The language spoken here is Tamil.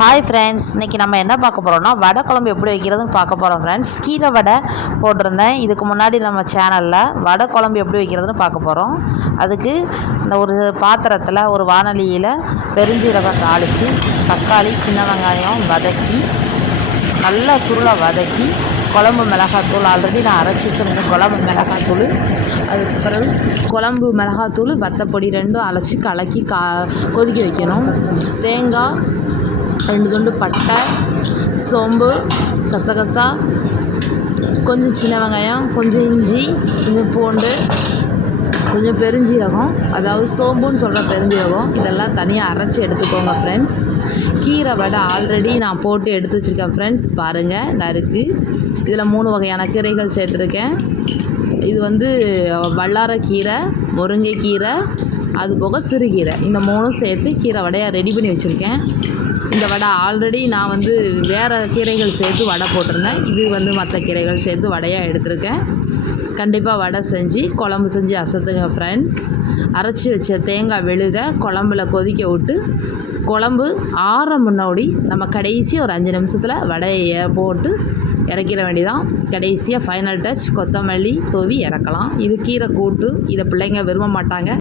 ஹாய் ஃப்ரெண்ட்ஸ், இன்றைக்கி நம்ம என்ன பார்க்க போகிறோம்னா வடை குழம்பு எப்படி வைக்கிறதுன்னு பார்க்க போகிறோம் ஃப்ரெண்ட்ஸ். கீரை வடை போட்டிருந்தேன் இதுக்கு முன்னாடி நம்ம சேனலில். வடை குழம்பு எப்படி வைக்கிறதுன்னு பார்க்க போகிறோம். அதுக்கு இந்த ஒரு பாத்திரத்தில் ஒரு வானலியில் பெருஞ்சீரகம் தாளித்து தக்காளி சின்ன வெங்காயம் வதக்கி நல்லா சுருளை வதக்கி குழம்பு மிளகாத்தூள் ஆல்ரெடி நான் அரைச்சி வச்சுருந்தேன். குழம்பு மிளகாத்தூள், அதுக்கு பிறகு குழம்பு மிளகாத்தூள் வத்தப்பொடி ரெண்டும் அரைச்சி கலக்கி கொதிக்க வைக்கணும். தேங்காய் 2 துண்டு பட்டை, சோம்பு, கசகசா, கொஞ்சம் சின்ன வெங்காயம், கொஞ்சம் இஞ்சி, கொஞ்சம் பூண்டு, கொஞ்சம் பெருஞ்சீரகம், அதாவது சோம்புன்னு சொல்கிற பெருஞ்சீரகம், இதெல்லாம் தனியாக அரைச்சி எடுத்துக்கோங்க ஃப்ரெண்ட்ஸ். கீரை வடை ஆல்ரெடி நான் போட்டு எடுத்து வச்சுருக்கேன் ஃப்ரெண்ட்ஸ். பாருங்கள், இந்த இருக்குது. இதில் 3 வகையான கீரைகள் சேர்த்துருக்கேன். இது வல்லாரக்கீரை, முருங்கைக்கீரை, அதுபோக சிறுகீரை, இந்த 3ம் சேர்த்து கீரை வடையை ரெடி பண்ணி வச்சுருக்கேன். இந்த வடை ஆல்ரெடி நான் வேறு கீரைகள் சேர்த்து வடை போட்டிருந்தேன். இது மற்ற கீரைகள் சேர்த்து வடையாக எடுத்திருக்கேன். கண்டிப்பாக வடை செஞ்சு குழம்பு செஞ்சு அசத்துங்க ஃப்ரெண்ட்ஸ். அரைச்சி வச்ச தேங்காய் விழுத குழம்புல கொதிக்க விட்டு குழம்பு ஆற முன்னாடி நம்ம கடைசி ஒரு 5 நிமிஷத்தில் வடையை போட்டு இறக்கிற வேண்டியதான். கடைசியாக ஃபைனல் டச் கொத்தமல்லி தூவி இறக்கலாம். இது கீரை கூட்டு. இதை பிள்ளைங்க விரும்ப மாட்டாங்க.